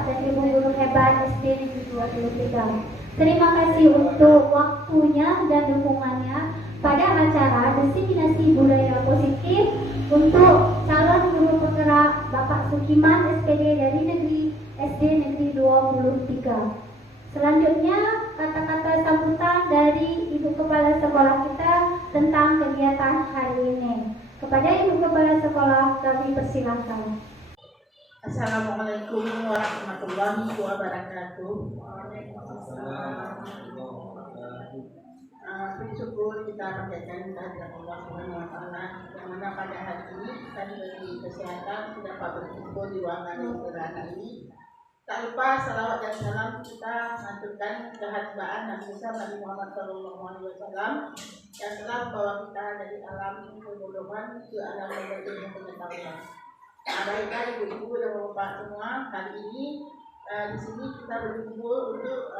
Bapak dan Ibu guru hebat SD Negeri 23. Terima kasih untuk waktunya dan dukungannya pada acara diseminasi budaya positif untuk calon guru penggerak Bapak Sukiman SPD dari SD Negeri 23. Selanjutnya, kata-kata sambutan dari Ibu Kepala Sekolah kita tentang kegiatan hari ini. Kepada Ibu Kepala Sekolah, kami persilakan. Assalamualaikum warahmatullahi wabarakatuh. Bersyukur kita panjatkan kehadirat Allah Subhanahu wa Ta'ala, yang mana pada hari ini kita diberi kesehatan sudah berkumpul di ruangan yang sederhana ini. Tak lupa salawat dan salam kita santurkan kehadiran Nabi besar Nabi Muhammad SAW yang telah membawa kita dari alam kebodohan ke alam yang pengetahuan. Baiklah ibu-ibu dan bapak semua, kali ini di sini kita berkumpul untuk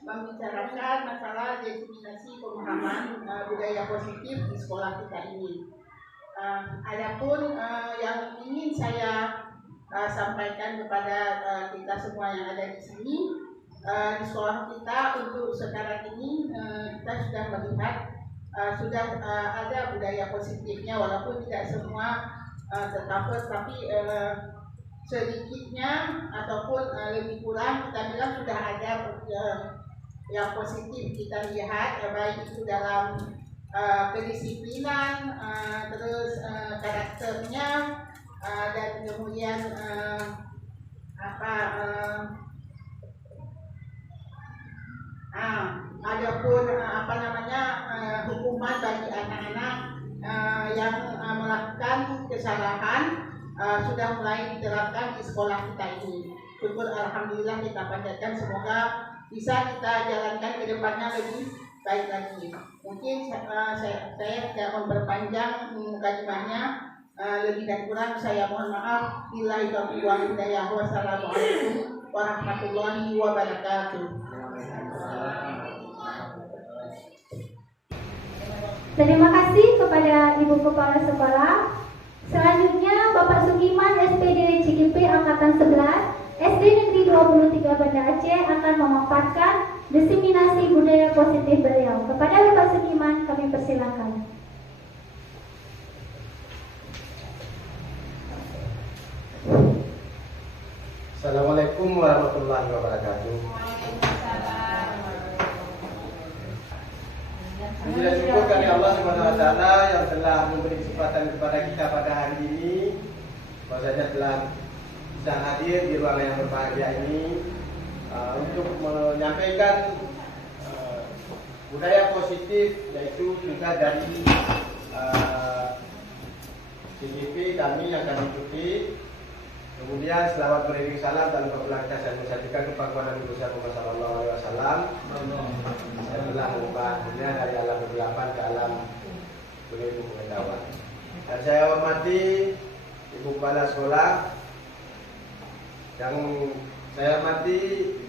membicarakan masalah diseminasi pemahaman budaya positif di sekolah kita ini. Adapun yang ingin saya sampaikan kepada kita semua yang ada di sini, di sekolah kita untuk sekarang ini kita sudah melihat sudah ada budaya positifnya, walaupun tidak semua tercover, tapi sedikitnya ataupun lebih kurang kita bilang sudah ada yang positif kita lihat, baik itu dalam kedisiplinan, terus karakternya, dan kemudian adapun hukuman bagi anak-anak yang melakukan kesalahan sudah mulai diterapkan di sekolah kita ini. Syukur alhamdulillah kita panjatkan, semoga bisa kita jalankan ke depannya lebih baik lagi. Mungkin saya tidak memperpanjang mukadimahnya. Lebih dan kurang saya mohon maaf. Billahi taufiq wal hidayah. Wassalamualaikum warahmatullahi wabarakatuh. Terima kasih kepada Ibu Kepala Sekolah. Selanjutnya Bapak Sukiman SPD CGP Angkatan 11 SD Negeri 23 Banda Aceh akan memaparkan diseminasi budaya positif beliau. Kepada Bapak Sukiman kami persilakan. Assalamualaikum warahmatullahi wabarakatuh. Puji syukur kami Allah Subhanahu wa Ta'ala yang telah memberi kesempatan kepada kita pada hari ini, bahwasanya telah bisa hadir di ruangan yang berbahagia ini untuk menyampaikan budaya positif, yaitu juga dari CGP kami yang kami ikuti. Kemudian selawat beriring salam dan kebelangan saya mensajikan kepada Nabi besar Muhammad sallallahu alaihi wasallam. Saya telah mengubah dunia dari alam kegelapan ke alam berilmu pengetahuan. Dan saya hormati Ibu Kepala Sekolah, yang saya hormati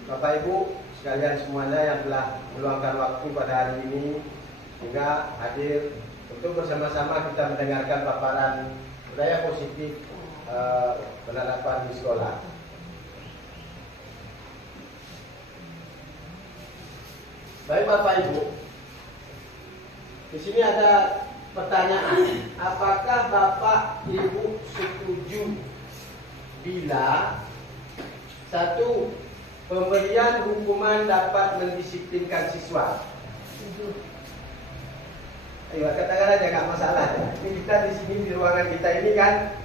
Bapak Ibu sekalian semuanya yang telah meluangkan waktu pada hari ini hingga hadir untuk bersama-sama kita mendengarkan paparan budaya positif penerapan di sekolah. Baik Bapak Ibu, di sini ada pertanyaan. Apakah Bapak Ibu setuju bila satu, pemberian hukuman dapat mendisiplinkan siswa? Ayo katakan aja, nggak masalah. Ini kita di sini di ruangan kita ini kan.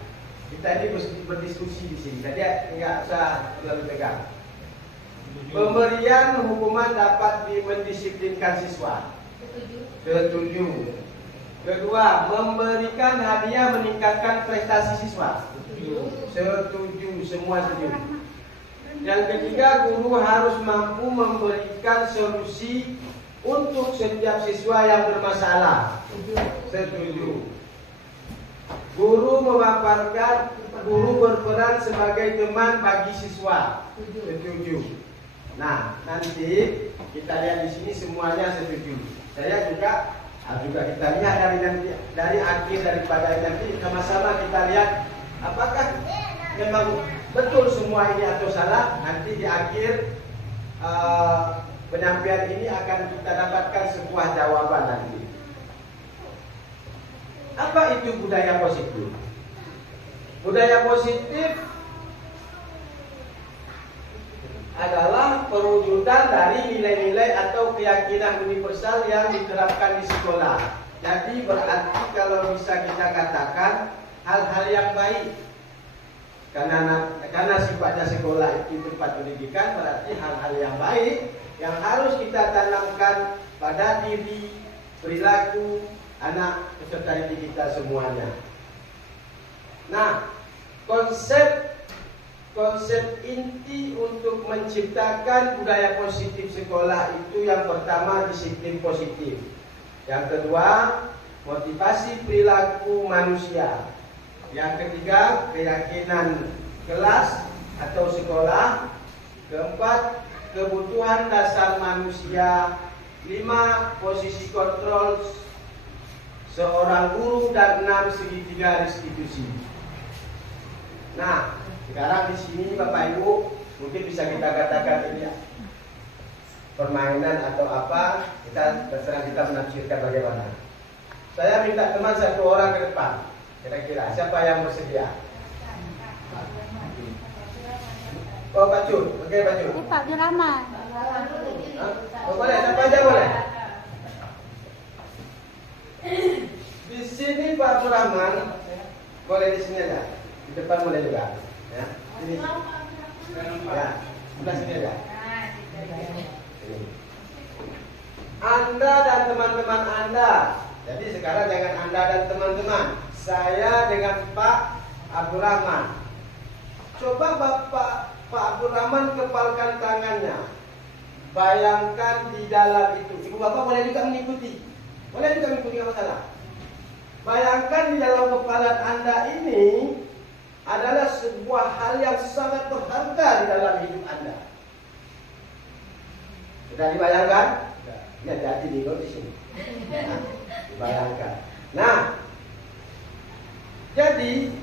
Kita ini berdiskusi di sini, jadi nggak usah terlalu tegang. Pemberian hukuman dapat mendisiplinkan siswa. Setuju. Kedua, memberikan hadiah meningkatkan prestasi siswa. Setuju, semua setuju. Yang ketiga, guru harus mampu memberikan solusi untuk setiap siswa yang bermasalah. Setuju. Guru berperan sebagai teman bagi siswa. Setuju. Nah, nanti kita lihat di sini semuanya setuju. Saya juga kita lihat dari akhir daripada nanti sama-sama kita lihat apakah memang betul semua ini atau salah, nanti di akhir penyampaian ini akan kita dapatkan sebuah jawaban nanti. Apa itu budaya positif? Budaya positif adalah perwujudan dari nilai-nilai atau keyakinan universal yang diterapkan di sekolah. Jadi berarti kalau bisa kita katakan hal-hal yang baik. Karena sifatnya sekolah itu tempat pendidikan, berarti hal-hal yang baik yang harus kita tanamkan pada diri, perilaku anak peserta didik kita semuanya. Nah, konsep inti untuk menciptakan budaya positif sekolah itu yang pertama disiplin positif, yang kedua motivasi perilaku manusia, yang ketiga keyakinan kelas atau sekolah, keempat kebutuhan dasar manusia, 5 posisi kontrol seorang guru, dan 6 segitiga restitusi. Nah, sekarang di sini Bapak Ibu mungkin bisa kita katakan ini permainan atau apa, kita terserah kita menafsirkan bagaimana. Saya minta teman satu orang ke depan, kira-kira siapa yang bersedia? Oh, Pak Cun, oke Pak Cun. Pak Abdurrahman. Oh, boleh, siapa aja boleh. Di sini Pak Abdurrahman, boleh di sini aja. Di depan boleh juga. Ya, sini. Ya, sebelah sini aja. Anda dan teman-teman Anda. Jadi sekarang jangan Anda dan teman-teman. Saya dengan Pak Abdurrahman. Coba Pak Abdurrahman kepalkan tangannya. Bayangkan di dalam itu. Ibu Bapak boleh juga mengikuti. Boleh juga mengikuti, tidak masalah. Bayangkan di dalam kepala Anda ini adalah sebuah hal yang sangat berharga di dalam hidup Anda. Sudah dibayangkan? Ya, jadi di sini. Nah, dibayangkan. Nah, jadi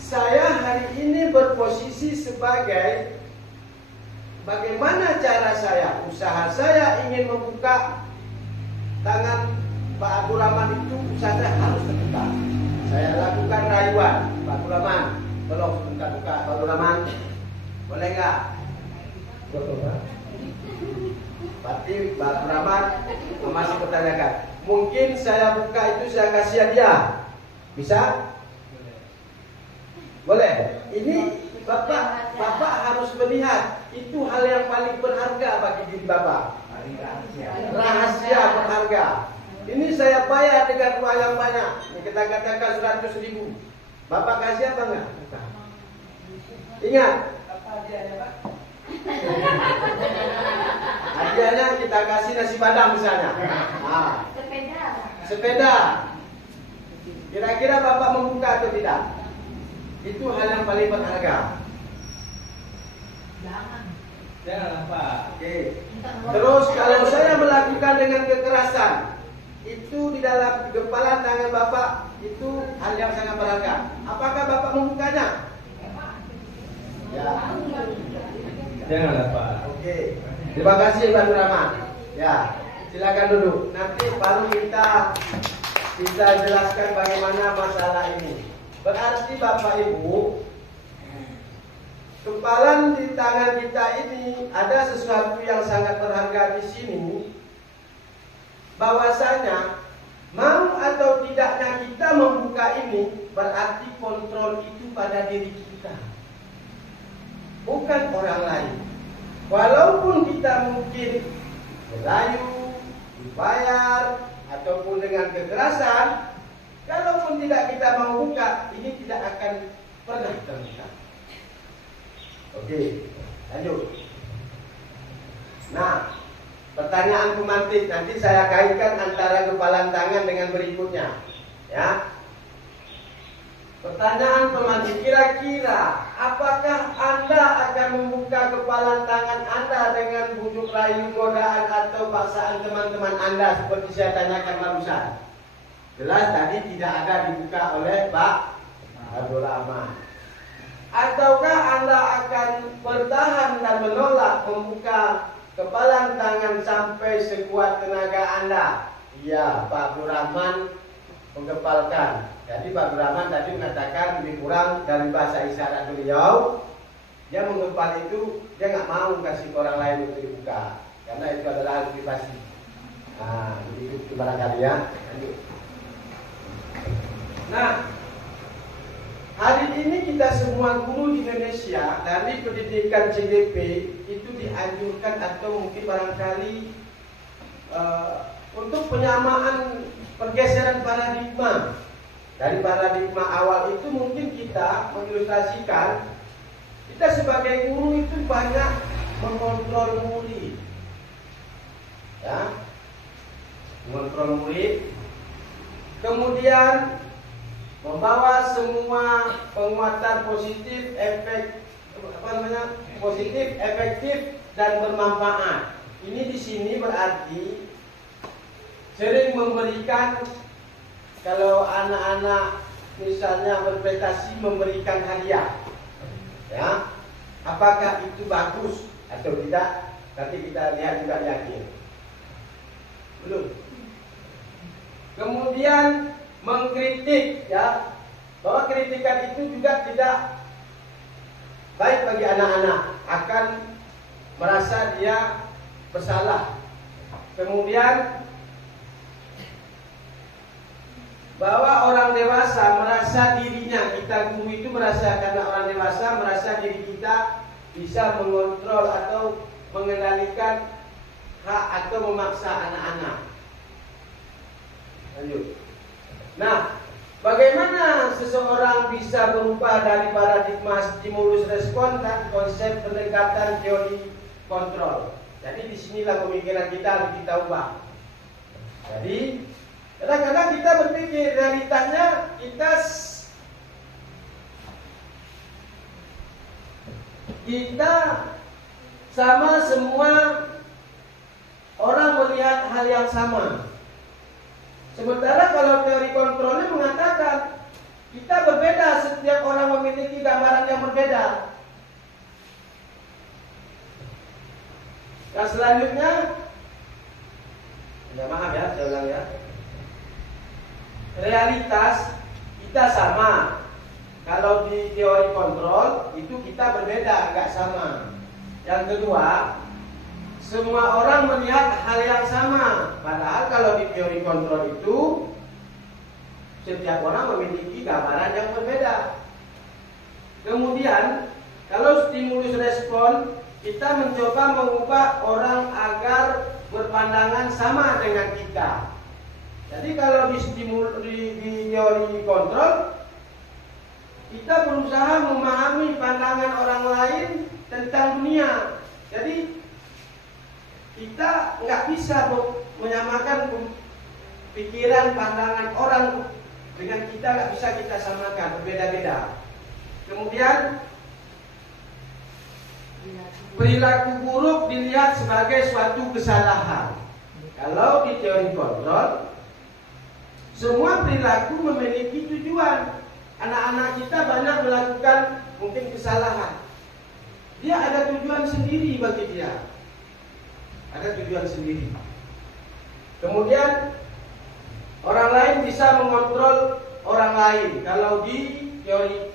saya hari ini berposisi sebagai bagaimana cara saya, usaha saya ingin membuka tangan Pak Abdurrahman itu, usaha saya harus terbuka. Saya lakukan rayuan, Pak Abdurrahman, tolong buka Pak Abdurrahman, boleh nggak? Berarti Pak Abdurrahman masih pertanyakan. Mungkin saya buka itu saya kasih hadiah, bisa? Boleh. Ini Bapak harus melihat itu hal yang paling berharga bagi diri Bapak. Rahasia berharga. Ini saya bayar dengan uang yang banyak. Ini kita katakan 100.000. Bapak kasih apa enggak? Ingat. Hadiahnya kita kasih nasi padang misalnya. Nah, sepeda. Kira-kira Bapak membuka atau tidak? Itu hal yang paling berharga. Jangan Pak. Oke. Terus kalau saya melakukan dengan kekerasan, itu di dalam kepala tangan Bapak itu hal yang sangat berharga. Apakah Bapak membukanya? Ya. Janganlah Pak. Oke. Terima kasih Pak Abdurrahman. Ya, silakan duduk. Nanti baru kita jelaskan bagaimana masalah ini. Berarti Bapak Ibu, kepalan di tangan kita ini ada sesuatu yang sangat berharga di sini. Bahwasanya mau atau tidaknya kita membuka ini berarti kontrol itu pada diri kita, bukan orang lain. Walaupun kita mungkin merayu, dibayar, ataupun dengan kekerasan, kalaupun tidak kita mau buka, ini tidak akan pernah terbuka. Oke, lanjut. Nah, pertanyaan pemantik nanti saya kaitkan antara kepalan tangan dengan berikutnya, ya. Pertanyaan pemantik, kira-kira apakah Anda akan membuka kepalan tangan Anda dengan bujuk rayu, godaan atau paksaan teman-teman Anda seperti saya tanyakan barusan? Jelas tadi tidak ada dibuka oleh Pak Abdurrahman. Ataukah Anda akan bertahan dan menolak membuka kepalan tangan sampai sekuat tenaga Anda? Iya, Pak Abdul Rahman menggepalkan. Jadi Pak Abdul Rahman tadi mengatakan lebih kurang dari bahasa isyarat beliau. Dia menggepal itu, dia nggak mau kasih ke orang lain untuk dibuka, karena itu adalah hal privasi. Nah, itu barangkali ya. Lanjut. Nah, hari ini kita semua guru di Indonesia dari pendidikan CGP itu dianjurkan atau mungkin barangkali untuk penyamaan pergeseran paradigma. Dari paradigma awal itu mungkin kita mengilustrasikan kita sebagai guru itu banyak mengontrol murid, ya, mengontrol murid, kemudian membawa semua penguatan positif, efektif dan bermanfaat. Ini di sini berarti sering memberikan, kalau anak-anak misalnya berprestasi memberikan hadiah. Ya, apakah itu bagus atau tidak? Nanti kita lihat juga yakin. Belum. Kemudian mengkritik, ya, bahwa kritikan itu juga tidak baik bagi anak-anak, akan merasa dia bersalah. Kemudian bahwa orang dewasa merasa dirinya, kita guru itu merasa, karena orang dewasa merasa diri kita bisa mengontrol atau mengendalikan hak atau memaksa anak-anak. Lanjut. Nah, bagaimana seseorang bisa berubah dari paradigma stimulus respon dan konsep pendekatan teori kontrol? Jadi disinilah pemikiran kita ubah. Jadi kadang-kadang kita berpikir realitanya kita sama, semua orang melihat hal yang sama. Sementara kalau teori kontrolnya mengatakan kita berbeda, setiap orang memiliki gambaran yang berbeda. Nah, selanjutnya, maaf ya, saya ulang ya. Realitas kita sama. Kalau di teori kontrol itu kita berbeda, enggak sama. Yang kedua, semua orang melihat hal yang sama. Padahal kalau di teori kontrol itu setiap orang memiliki gambaran yang berbeda. Kemudian, kalau stimulus respon, kita mencoba mengubah orang agar berpandangan sama dengan kita. Jadi kalau di teori kontrol, kita berusaha memahami pandangan orang lain tentang dunia. Jadi kita nggak bisa menyamakan pikiran, pandangan orang dengan kita, nggak bisa kita samakan, berbeda-beda. Kemudian perilaku buruk dilihat sebagai suatu kesalahan. Kalau di teori kontrol, semua perilaku memiliki tujuan. Anak-anak kita banyak melakukan mungkin kesalahan. Dia ada tujuan sendiri bagi dia. Ada tujuan sendiri. Kemudian orang lain bisa mengontrol orang lain. Kalau di teori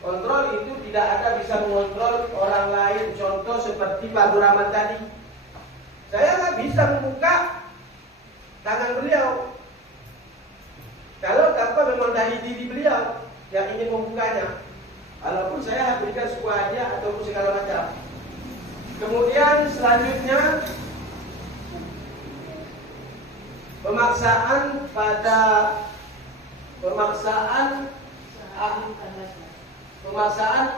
kontrol itu tidak ada bisa mengontrol orang lain. Contoh seperti Pak Abdul Rahman tadi. Saya nggak bisa membuka tangan beliau. Kalau tanpa memendahi diri beliau yang ingin membukanya, walaupun saya berikan sebuah hadiah ataupun segala macam. Kemudian selanjutnya pemaksaan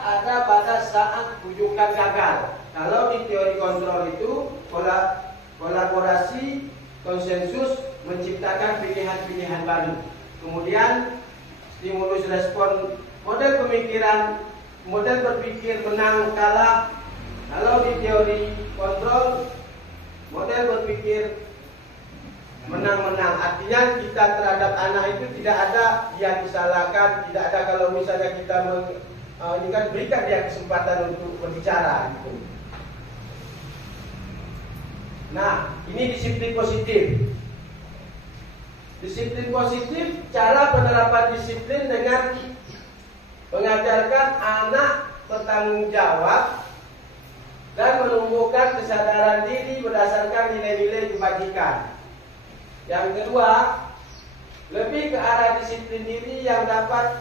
ada pada saat bujukan gagal. Kalau di teori kontrol itu kolaborasi, konsensus menciptakan pilihan-pilihan baru. Kemudian stimulus respon, model pemikiran, model berpikir menang kalah. Kalau di teori kontrol, model berpikir menang-menang. Artinya kita terhadap anak itu tidak ada yang disalahkan, tidak ada kalau misalnya kita ini kan berikan dia kesempatan untuk berbicara gitu. Nah, ini disiplin positif. Disiplin positif, cara penerapan disiplin dengan mengajarkan anak bertanggung jawab dan menumbuhkan kesadaran diri berdasarkan nilai-nilai kebajikan. Yang kedua, lebih ke arah disiplin diri yang dapat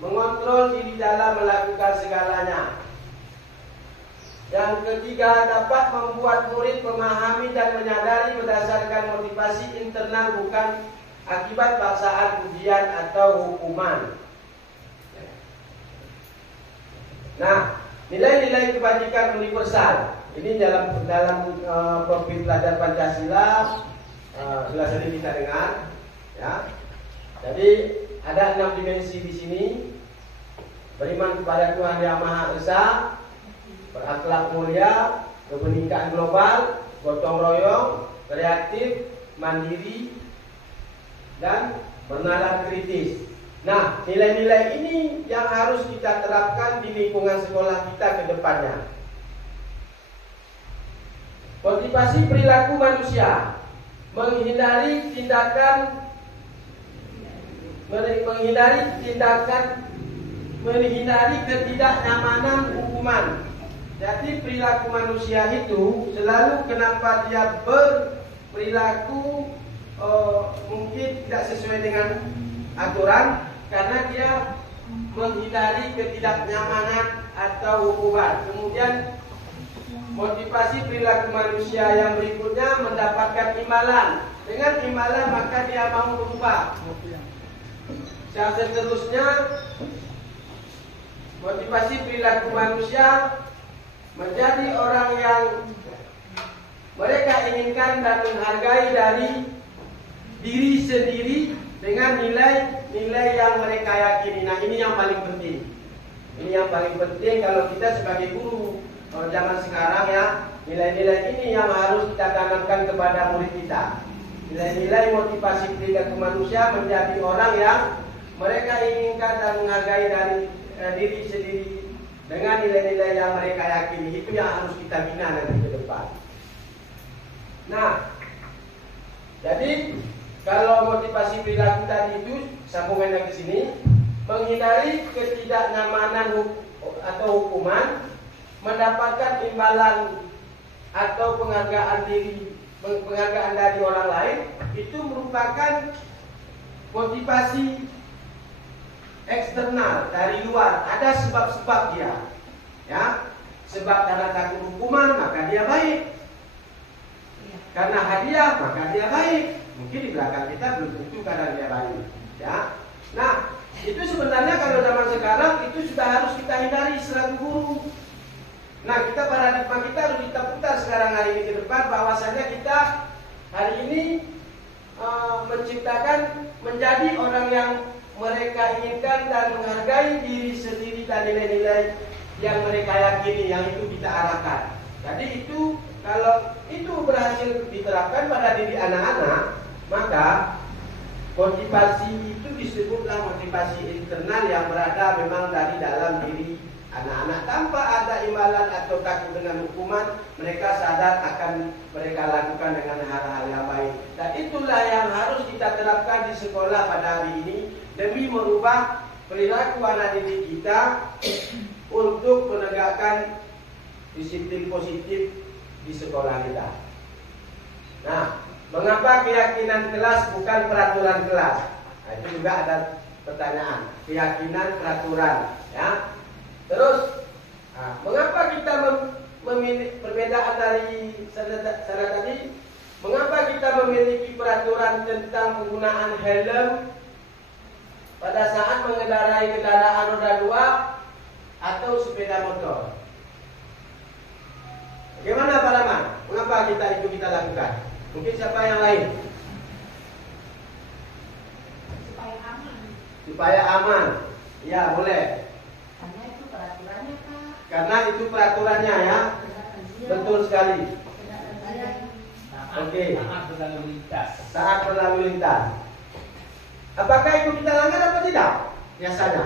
mengontrol diri dalam melakukan segalanya. Yang ketiga, dapat membuat murid memahami dan menyadari berdasarkan motivasi internal bukan akibat paksaan ujian atau hukuman. Nah, nilai-nilai kebajikan universal ini dalam profil pelajar Pancasila sudah sering kita dengar, ya. Jadi ada 6 dimensi di sini: beriman kepada Tuhan Yang Maha Esa, berakhlak mulia, kebenekaan global, gotong royong, kreatif, mandiri, dan bernalar kritis. Nah, nilai-nilai ini yang harus kita terapkan di lingkungan sekolah kita ke depannya. Motivasi perilaku manusia, menghindari ketidaknyamanan hukuman. Jadi perilaku manusia itu selalu kenapa dia berperilaku mungkin tidak sesuai dengan aturan, karena dia menghindari ketidaknyamanan atau hukuman. Kemudian motivasi perilaku manusia yang berikutnya mendapatkan imbalan. Dengan imbalan maka dia mau berubah. Yang seterusnya, motivasi perilaku manusia menjadi orang yang mereka inginkan dan menghargai dari diri sendiri dengan nilai-nilai yang mereka yakini. Nah, ini yang paling penting. Ini yang paling penting kalau kita sebagai guru zaman sekarang, ya. Nilai-nilai ini yang harus kita tanamkan kepada murid kita. Nilai-nilai motivasi perilaku manusia menjadi orang yang mereka inginkan dan menghargai dari diri sendiri dengan nilai-nilai yang mereka yakini. Itu yang harus kita bina nanti ke depan. Nah, jadi kalau motivasi perilaku tadi itu sambungannya ke sini, menghindari ketidaknyamanan atau hukuman, mendapatkan imbalan atau penghargaan dari orang lain, itu merupakan motivasi eksternal dari luar. Ada sebab-sebab dia, ya. Sebab karena takut hukuman maka dia baik, karena hadiah maka dia baik. Mungkin di belakang kita belum tentu kadang dia baik, ya. Nah, itu sebenarnya kalau zaman sekarang itu sudah harus kita hindari selaku guru. Nah, kita paradigma kita harus kita putar sekarang hari ini ke depan, bahwasanya kita hari ini menciptakan menjadi orang yang mereka inginkan dan menghargai diri sendiri dan nilai-nilai yang mereka yakini, yang itu kita arahkan. Jadi itu kalau itu berhasil diterapkan pada diri anak-anak, maka motivasi itu disebutlah motivasi internal yang berada memang dari dalam diri anak-anak. Tanpa ada imbalan atau takut dengan hukuman, mereka sadar akan mereka lakukan dengan hal-hal yang baik. Dan itulah yang harus kita terapkan di sekolah pada hari ini demi merubah perilaku anak didik kita untuk menegakkan disiplin positif di sekolah kita. Nah, mengapa keyakinan kelas bukan peraturan kelas? Nah, itu juga ada pertanyaan. Keyakinan peraturan, ya. Terus, mengapa kita memilih perbedaan dari sana tadi? Mengapa kita memiliki peraturan tentang penggunaan helm pada saat mengendarai kendaraan roda 2 atau sepeda motor? Bagaimana Pak Laman? Mengapa kita lakukan? Mungkin siapa yang lain? Supaya aman. Supaya aman. Ya, boleh. Karena itu peraturannya, Pak. Karena itu peraturannya, ya. Betul sekali. Oke. Saat berlalu lintas. Saat berlalu lintas. Apakah itu kita langgar atau tidak? Biasanya.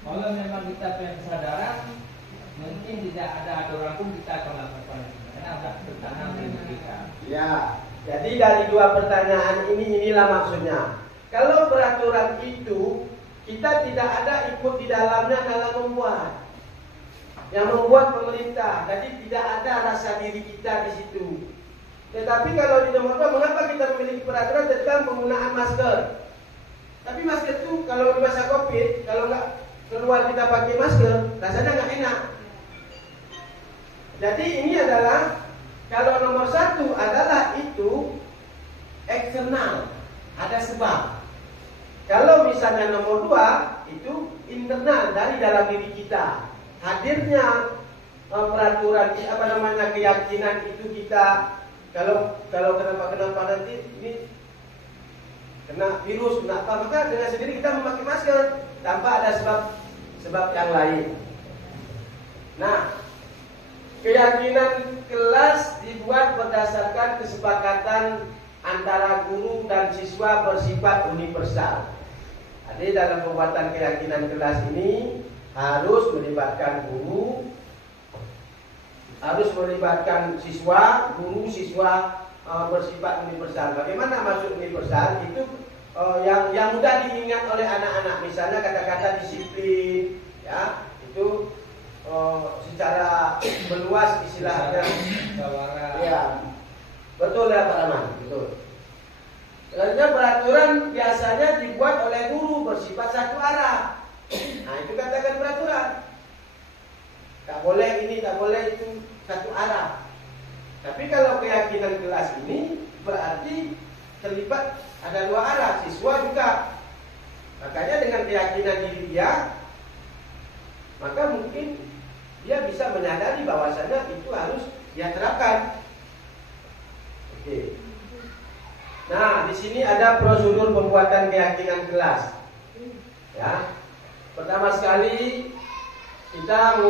Kalau memang kita punya kesadaran, mungkin tidak ada orang pun kita akan lakukan karena sudah tertanam di kita. Ya, jadi dari dua pertanyaan inilah maksudnya. Kalau peraturan itu kita tidak ada ikut di dalamnya dalam membuat. Yang membuat pemerintah, jadi tidak ada rasa diri kita di situ. Tetapi kalau di nomor 2, mengapa kita memiliki peraturan tentang penggunaan masker? Tapi masker itu kalau di masa COVID, kalau nggak keluar kita pakai masker, rasanya nggak enak. Jadi ini adalah, kalau nomor 1 adalah itu eksternal, ada sebab. Kalau misalnya nomor 2 itu internal dari dalam diri kita. Hadirnya peraturan keyakinan itu kita kalau kenapa nanti ini kena virus, kena apa, maka dengan sendiri kita memakai masker tanpa ada sebab yang lain. Nah, keyakinan kelas dibuat berdasarkan kesepakatan antara guru dan siswa bersifat universal. Jadi dalam pembuatan keyakinan kelas ini harus melibatkan guru, harus melibatkan siswa, guru, siswa bersifat universal. Bagaimana maksud universal? Itu yang mudah diingat oleh anak-anak. Misalnya kata-kata disiplin, ya, itu secara meluas istilahnya. Ya, betul ya Pak Rahman, betul. Selanjutnya peraturan biasanya dibuat oleh guru bersifat satu arah. Nah, itu katakan peraturan. Tak boleh ini, tak boleh itu, satu arah. Tapi kalau keyakinan kelas ini berarti terlibat ada dua arah, siswa juga. Makanya dengan keyakinan diri dia, maka mungkin dia bisa menyadari bahwasannya itu harus dia terapkan. Oke. Nah, di sini ada prosedur pembuatan keyakinan kelas. Ya. Pertama sekali kita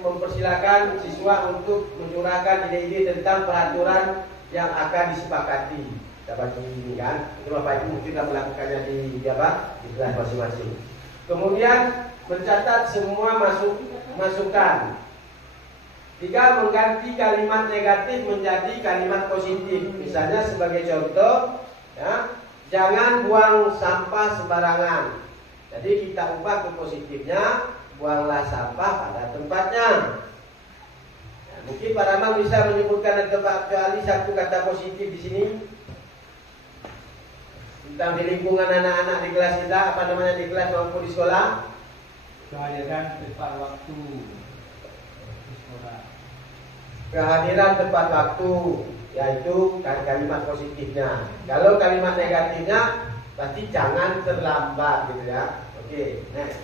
mempersilakan siswa untuk mencurahkan ide-ide tentang peraturan yang akan disepakati. Kita bagi ini kan, itu Bapak Ibu mungkin akan melakukannya di kelas masing-masing. Kemudian mencatat semua masukan. 3, mengganti kalimat negatif menjadi kalimat positif. Misalnya sebagai contoh, ya, jangan buang sampah sembarangan. Jadi kita ubah ke positifnya, buanglah sampah pada tempatnya. Nah, mungkin Pak Rahman bisa menyebutkan kecuali satu kata positif di sini tentang di lingkungan anak-anak di kelas kita, apa namanya di kelas maupun di sekolah. Kehadiran tepat waktu di sekolah. Kehadiran tepat waktu, yaitu kalimat positifnya. Kalau kalimat negatifnya pasti jangan terlambat gitu ya. Oke, next.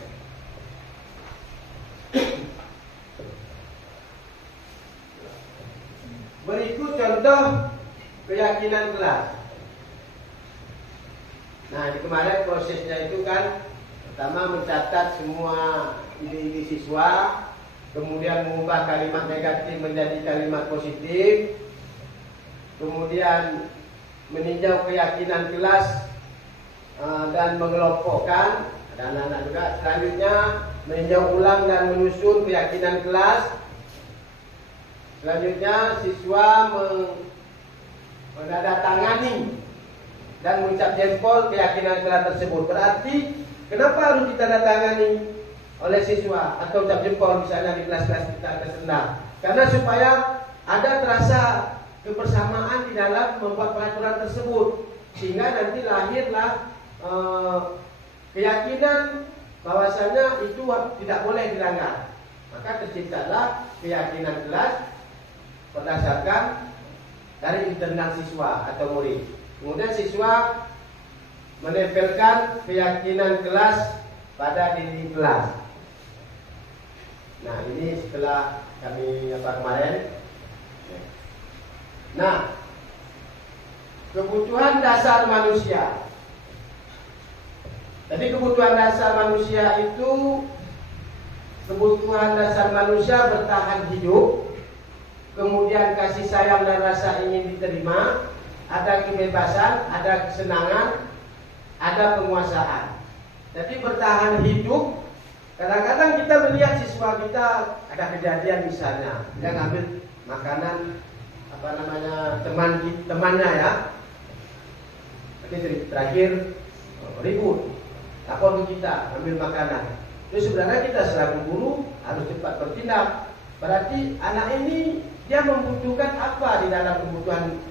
Berikut contoh keyakinan kelas. Nah, di kemarin prosesnya itu kan pertama mencatat semua ide-ide siswa, kemudian mengubah kalimat negatif menjadi kalimat positif, kemudian meninjau keyakinan kelas dan mengelompokkan. Ada anak-anak juga. Selanjutnya meninjau ulang dan menyusun keyakinan kelas. Selanjutnya siswa menandatangani dan mengucap jempol keyakinan kelas tersebut. Berarti kenapa harus ditandatangani oleh siswa atau ucap jempol misalnya di kelas-kelas kita kesendak? Karena supaya ada terasa kebersamaan di dalam membuat peraturan tersebut, sehingga nanti lahirlah keyakinan bahwasanya itu tidak boleh dilanggar. Maka terciptalah keyakinan kelas berdasarkan dari internal siswa atau murid. Kemudian siswa menempelkan keyakinan kelas pada dinding kelas. Nah, ini setelah kami kemarin. Nah, kebutuhan dasar manusia. Jadi kebutuhan dasar manusia itu kebutuhan dasar manusia bertahan hidup, kemudian kasih sayang dan rasa ingin diterima, ada kebebasan, ada kesenangan, ada penguasaan. Jadi bertahan hidup Kadang-kadang kita melihat siswa kita ada kejadian misalnya dia ngambil makanan temannya ya. Nanti terakhir ribut, lapor ke kita ambil makanan. Itu sebenarnya kita selaku guru harus cepat bertindak. Berarti anak ini dia membutuhkan apa di dalam kebutuhan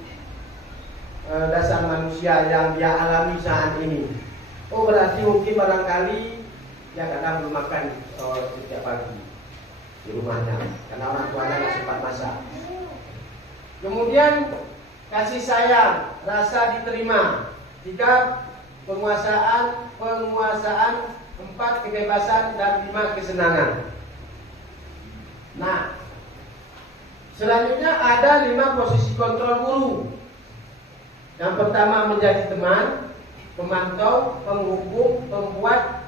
dasar manusia yang dia alami saat ini. Oh berarti mungkin barangkali dia kadang belum makan setiap pagi di rumahnya karena orang tuanya nggak sempat masak. Kemudian kasih sayang, rasa diterima. 3 penguasaan, 4 kebebasan dan 5 kesenangan. Nah, selanjutnya ada 5 posisi kontrol guru. Yang pertama menjadi teman, pemantau, penghukum, pembuat,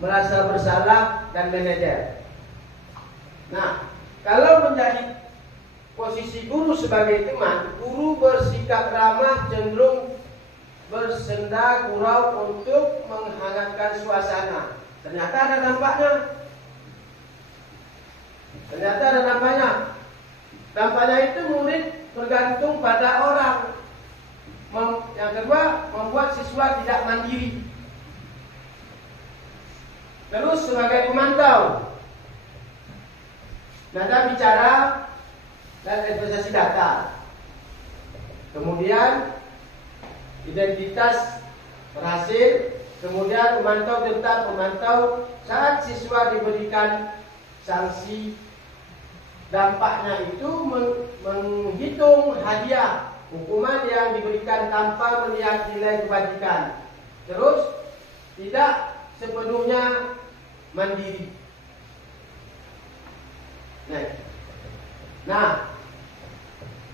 merasa bersalah, dan manajer. Nah, kalau menjadi posisi guru sebagai teman, guru bersikap ramah, cenderung bersenda gurau untuk menghangatkan suasana. Ternyata ada dampaknya. Dampaknya itu murid bergantung pada orang. Yang kedua, membuat siswa tidak mandiri. Terus sebagai pemantau, nada bicara dan investasi data. Kemudian identitas berhasil. Kemudian pemantau saat siswa diberikan sanksi. Dampaknya itu menghitung hadiah, hukuman yang diberikan tanpa melihat nilai kebajikan. Terus tidak sepenuhnya mandiri. Nah,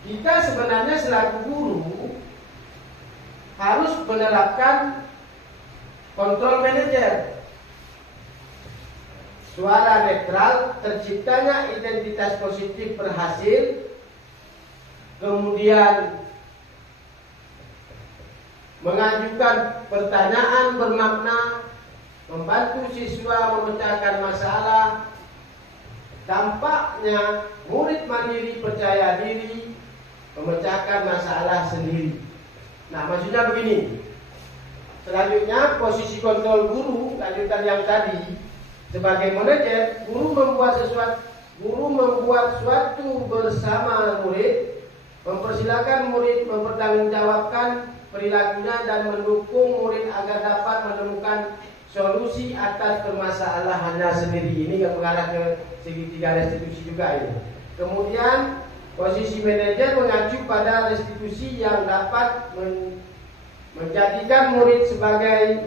kita sebenarnya selaku guru harus menerapkan kontrol manajer. Suara netral, terciptanya identitas positif berhasil. Kemudian mengajukan pertanyaan bermakna, membantu siswa memecahkan masalah. Dampaknya murid mandiri, percaya diri, memecahkan masalah sendiri. Nah, maksudnya begini. Selanjutnya posisi kontrol guru, lanjutan yang tadi. Sebagai manajer, guru membuat suatu bersama murid, mempersilakan murid mempertanggungjawabkan perilakunya dan mendukung murid agar dapat menemukan solusi atas permasalahannya sendiri. Ini yang mengarah ke segitiga restitusi juga ini. Kemudian posisi manajer mengacu pada restitusi yang dapat menjadikan murid sebagai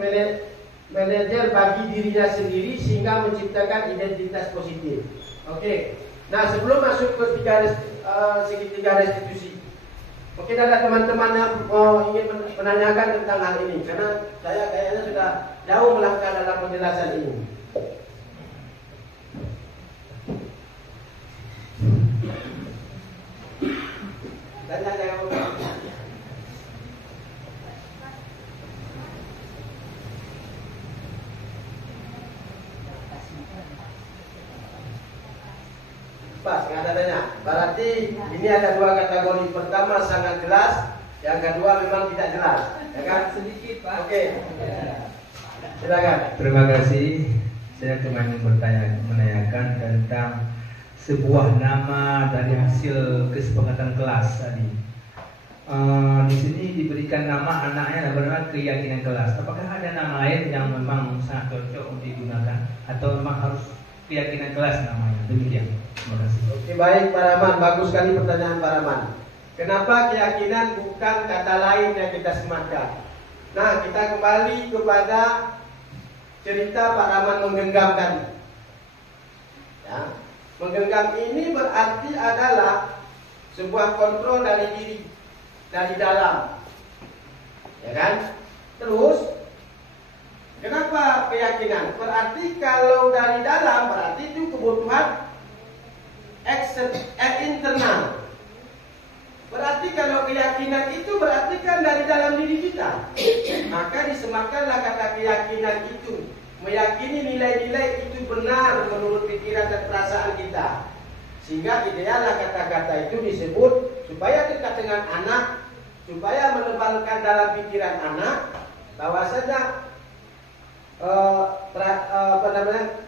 manajer bagi dirinya sendiri sehingga menciptakan identitas positif. Oke. Nah, sebelum masuk ke segitiga restitusi, mungkin ada teman-teman yang ingin menanyakan tentang hal ini karena saya kayaknya sudah jauh melangkah dalam penjelasan ini. Pas, nggak ada tanya. Berarti ini ada 2 kategori. Pertama sangat jelas, yang kedua memang tidak jelas, ya kan? Sedikit Pak. Oke. Silakan. Terima kasih. Saya cuma ingin menanyakan tentang sebuah nama dari hasil kesepakatan kelas tadi. Di sini diberikan nama anaknya dan bernama keyakinan kelas. Apakah ada nama lain yang memang sangat cocok untuk digunakan atau memang harus keyakinan kelas namanya? Demikian. Terima kasih. Oke, baik Pak Rahman, bagus sekali pertanyaan Pak Rahman. Kenapa keyakinan bukan kata lain yang kita sematkan? Nah, kita kembali kepada cerita Pak Rahman menggenggam tadi. Ya, menggenggam ini berarti adalah sebuah kontrol dari diri, dari dalam, ya kan? Terus, kenapa keyakinan? Berarti kalau dari dalam berarti itu kebutuhan internal. Berarti kalau keyakinan itu berarti kan dari dalam diri kita. Maka disematkanlah kata keyakinan itu, meyakini nilai-nilai itu itu benar menurut pikiran dan perasaan kita. Sehingga idealnya kata-kata itu disebut supaya dekat dengan anak, supaya menebalkan dalam pikiran anak bahwasanya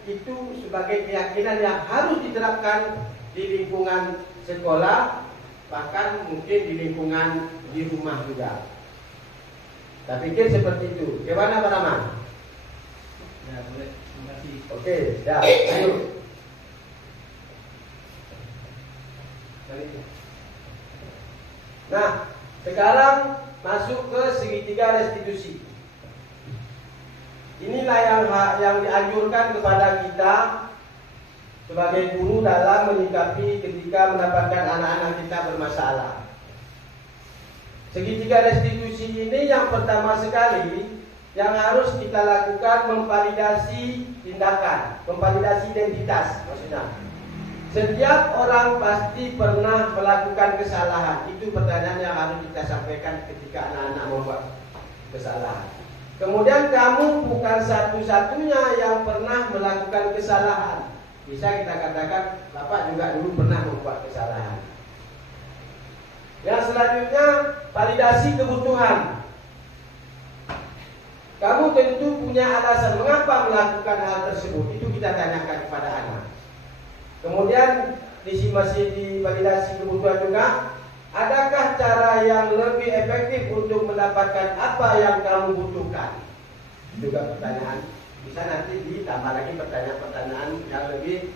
itu sebagai keyakinan yang harus diterapkan di lingkungan sekolah, bahkan mungkin di lingkungan di rumah juga. Saya pikir seperti itu. Bagaimana Pak Rahman? Ya, boleh. Terima kasih. Oke, ya, ayo. Nah, sekarang masuk ke segitiga restitusi. Inilah yang dianjurkan kepada kita sebagai guru dalam menyikapi ketika mendapatkan anak-anak kita bermasalah. Segitiga restitusi ini yang pertama sekali yang harus kita lakukan memvalidasi tindakan, memvalidasi identitas maksudnya. Setiap orang pasti pernah melakukan kesalahan. Itu pertanyaan yang harus kita sampaikan ketika anak-anak membuat kesalahan. Kemudian kamu bukan satu-satunya yang pernah melakukan kesalahan. Bisa kita katakan Bapak juga dulu pernah membuat kesalahan. Yang selanjutnya validasi kebutuhan. Kamu tentu punya alasan mengapa melakukan hal tersebut. Itu kita tanyakan kepada anak. Kemudian masih divalidasi kebutuhan juga. Adakah cara yang lebih efektif untuk mendapatkan apa yang kamu butuhkan? Juga pertanyaan. Bisa nanti ditambah lagi pertanyaan-pertanyaan yang lebih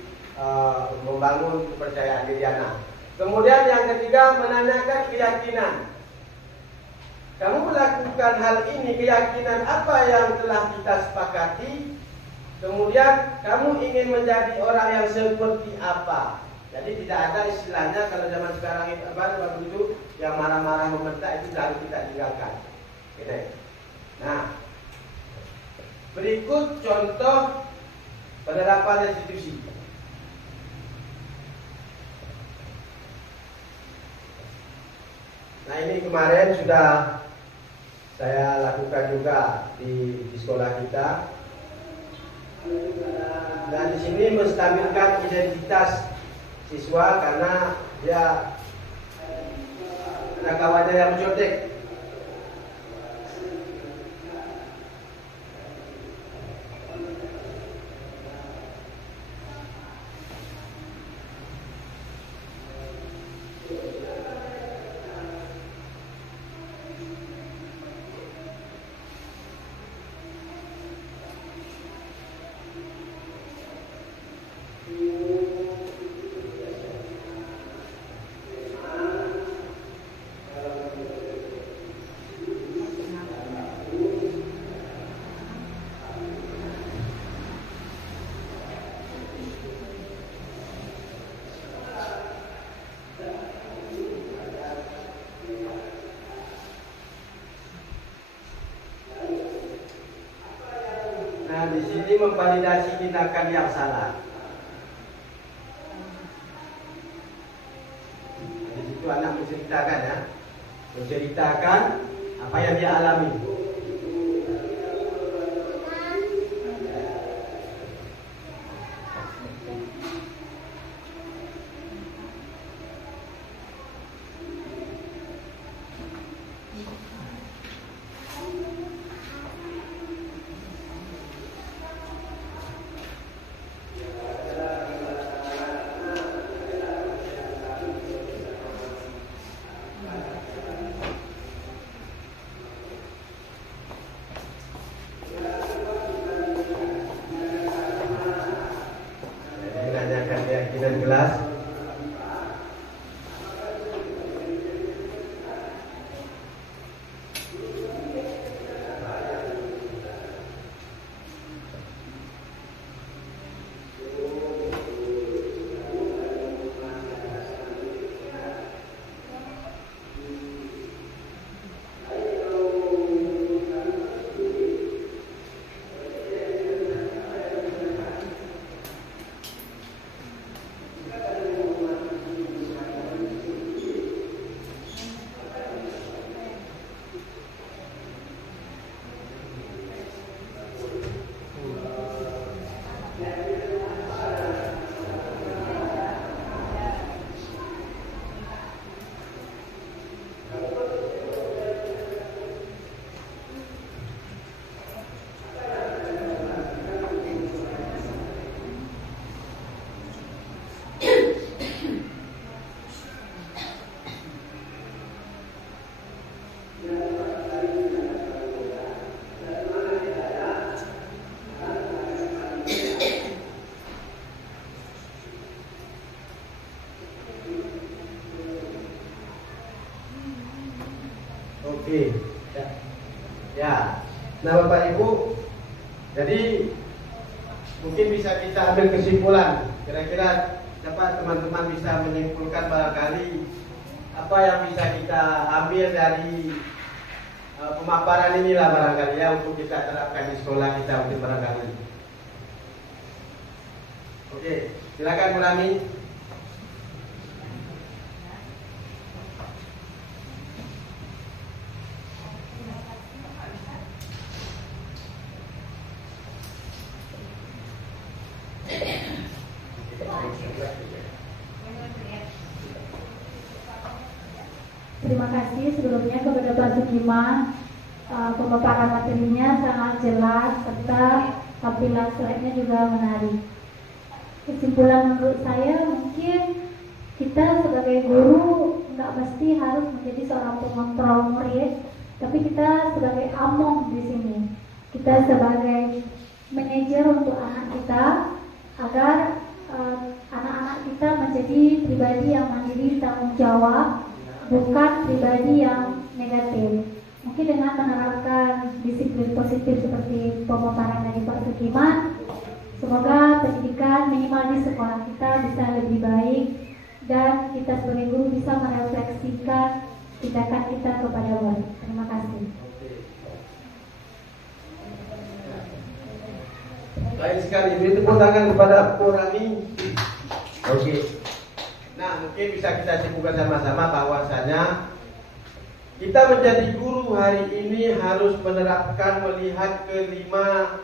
membangun kepercayaan diri anak. Kemudian yang ketiga menanyakan keyakinan. Kamu melakukan hal ini, keyakinan apa yang telah kita sepakati? Kemudian kamu ingin menjadi orang yang seperti apa? Jadi tidak ada istilahnya kalau zaman sekarang itu yang marah-marah membentak itu harus kita tinggalkan. Gitu. Nah, berikut contoh penerapan restitusi. Nah, ini kemarin sudah saya lakukan juga di sekolah kita. Dan di sini menstabilkan identitas siswa karena dia ada kawannya yang mencontek. Di sini memvalidasi tindakan yang salah. Di situ anak menceritakan ya, menceritakan apa yang dia alami. Oke. Ya. Nah Bapak Ibu, jadi mungkin bisa kita ambil kesimpulan. Kira-kira dapat teman-teman bisa menyimpulkan barangkali apa yang bisa kita ambil dari pemaparan inilah barangkali ya untuk kita terapkan di sekolah kita mungkin barangkali. Oke, silakan Bu Rami. Terima kasih sebelumnya kepada Pak Sukiman. Pemaparan materinya sangat jelas serta tampilan slide-nya juga menarik. Kesimpulan menurut saya mungkin kita sebagai guru nggak mesti harus menjadi seorang pengontrol murid, tapi kita sebagai among di sini. Kita sebagai manajer untuk anak kita agar anak-anak kita menjadi pribadi yang mandiri, tanggung jawab, bukan pribadi yang negatif. Mungkin dengan menerapkan disiplin positif seperti pemaparan dari Pak Sukiman, semoga pendidikan minimal di sekolah kita bisa lebih baik dan kita sebagai guru bisa merefleksikan tindakan kita kepada murid. Terima kasih. Baik sekali, beri tepuk tangan kepada Bu Rami. Oke. Nah, mungkin bisa kita simpulkan sama-sama bahwasanya kita menjadi guru hari ini harus menerapkan melihat kelima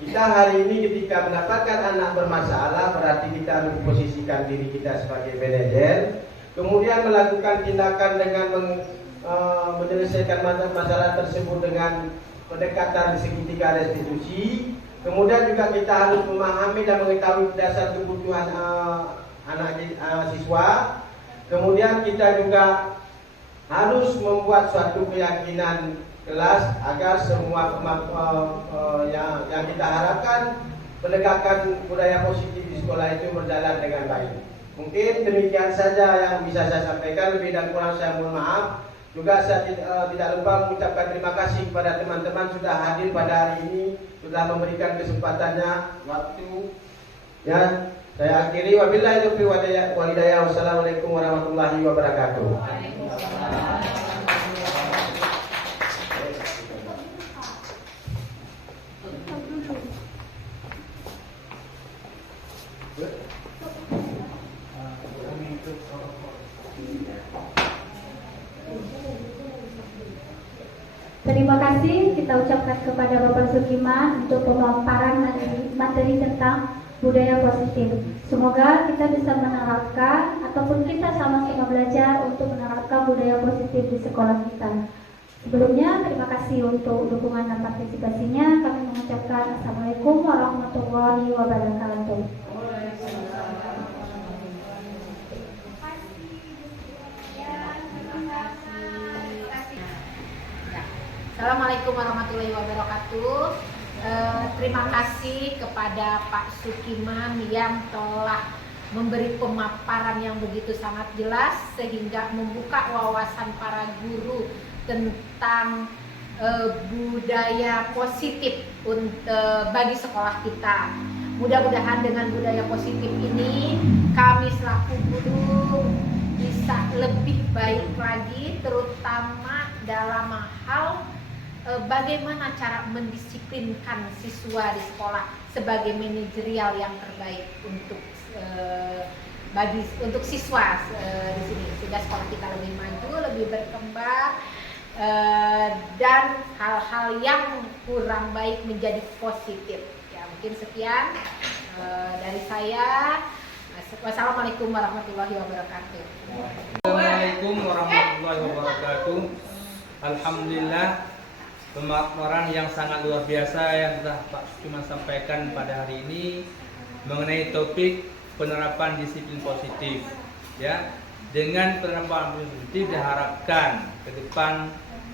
kita hari ini ketika mendapatkan anak bermasalah berarti kita memposisikan diri kita sebagai manajer, kemudian melakukan tindakan dengan menyelesaikan masalah tersebut dengan pendekatan segitiga restitusi. Kemudian juga kita harus memahami dan mengetahui dasar kebutuhan anak siswa. Kemudian kita juga harus membuat suatu keyakinan kelas agar semua yang kita harapkan penegakan budaya positif di sekolah itu berjalan dengan baik. Mungkin demikian saja yang bisa saya sampaikan, lebih dan kurang saya mohon maaf. Juga saya tidak lupa mengucapkan terima kasih kepada teman-teman sudah hadir pada hari ini, sudah memberikan kesempatannya waktu. Ya, saya akhiri wabillahi taufiq wal hidayah. Wassalamualaikum warahmatullahi wabarakatuh. Terima kasih kita ucapkan kepada Bapak Sukiman untuk pemaparan materi tentang budaya positif. Semoga kita bisa menerapkan ataupun kita sama-sama belajar untuk menerapkan budaya positif di sekolah kita. Sebelumnya terima kasih untuk dukungan dan partisipasinya. Kami mengucapkan Assalamualaikum warahmatullahi wabarakatuh. Assalamualaikum warahmatullahi wabarakatuh. Terima kasih kepada Pak Sukiman yang telah memberi pemaparan yang begitu sangat jelas sehingga membuka wawasan para guru tentang budaya positif bagi sekolah kita. Mudah-mudahan dengan budaya positif ini kami selaku guru bisa lebih baik lagi, terutama dalam hal bagaimana cara mendisiplinkan siswa di sekolah sebagai manajerial yang terbaik untuk siswa di sini, sehingga sekolah kita lebih maju, lebih berkembang, dan hal-hal yang kurang baik menjadi positif. Ya, mungkin sekian dari saya. Wassalamualaikum warahmatullahi wabarakatuh. Assalamualaikum warahmatullahi wabarakatuh. Alhamdulillah, pemaparan yang sangat luar biasa yang telah Pak Sukiman sampaikan pada hari ini mengenai topik penerapan disiplin positif. Ya, dengan penerapan positif diharapkan ke depan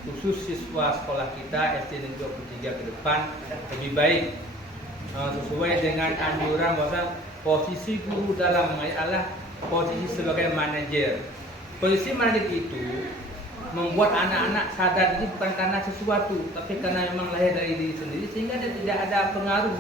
khusus siswa sekolah kita SD Negeri 23 ke depan lebih baik, sesuai dengan anjuran bahwa posisi guru dalam adalah posisi sebagai manajer. Posisi manajer itu membuat anak-anak sadar ini bukan karena sesuatu, tapi karena memang lahir dari diri sendiri, sehingga dia tidak ada pengaruh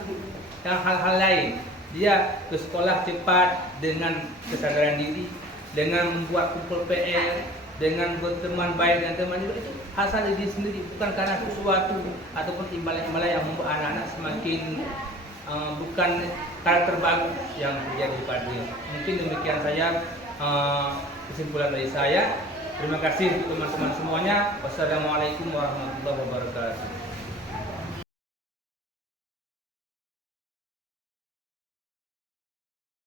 dan hal-hal lain. Dia ke sekolah cepat dengan kesadaran diri, dengan membuat kumpul PR, dengan berteman baik dengan teman itu asal diri sendiri, bukan karena sesuatu ataupun imbalan-imbalan yang membuat anak-anak semakin bukan karakter bagus yang terjadi pada dia. Mungkin demikian saja kesimpulan dari saya. Terima kasih untuk teman-teman semuanya. Wassalamualaikum warahmatullahi wabarakatuh.